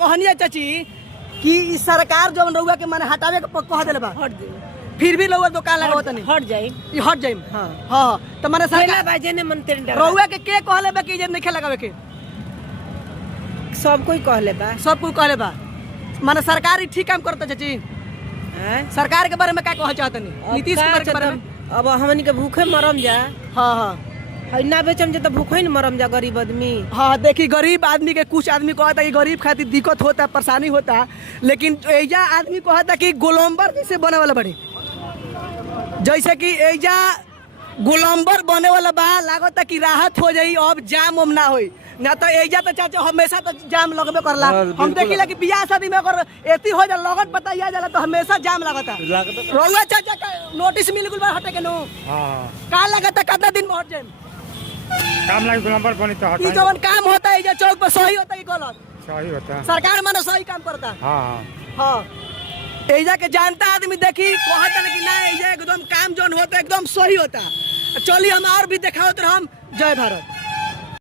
कहनी चाची कि इस सरकार जो रउआ के माने हटावे के कह देले बा हट दे फिर भी रउआ दुकान लगावत नहीं हट जाई ई हट जाई। हां हां तो माने सरकार बाजे ने मन तेरे रउआ के कहले बा कि जे नहीं लगावे के सब कोई कहले बा सब कोई कहले बा माने सरकार ही ठीक काम करता चाची। हैं सरकार के बारे में का कह चाहतनी नीतीश कुमार के बारे में? अब हमनी के भूखे मरम जा हां हां है ना बेचम जे तो भूखे ही मरम जा गरीब आदमी। हाँ देखी गरीब आदमी के कुछ आदमी कहता कि गरीब खातिर दिक्कत होता परेशानी होता, लेकिन एजा आदमी कहता कि गोलम्बर जैसे बने वाला बड़ी जैसे कि एजा गोलम्बर बने वाला बा लागता कि राहत हो जाई अब जाम उम ना होई ना तो एजा तो चाचा हमेशा तो जाम लगबे करला। हम देखिला कि बियाह शादी में अगर एती हो जा लगत बताइया जाला तो हमेशा जाम लगता। रउआ चाचा का नोटिस मिल गुल बा हटे के नो हां का लगता कितना दिन में हट जाए काम लाइक गोलम्बर बनी तो ई जवन काम होता है चौक पर सही होता है कि गलत? सही होता। सरकार मानो सही काम करता। हां हाँ एजा के जानता आदमी देखी कहता कि ना एजा एकदम काम जोन होता एकदम सही होता। चलिए हम और भी दिखाओ तो हम जय भारत।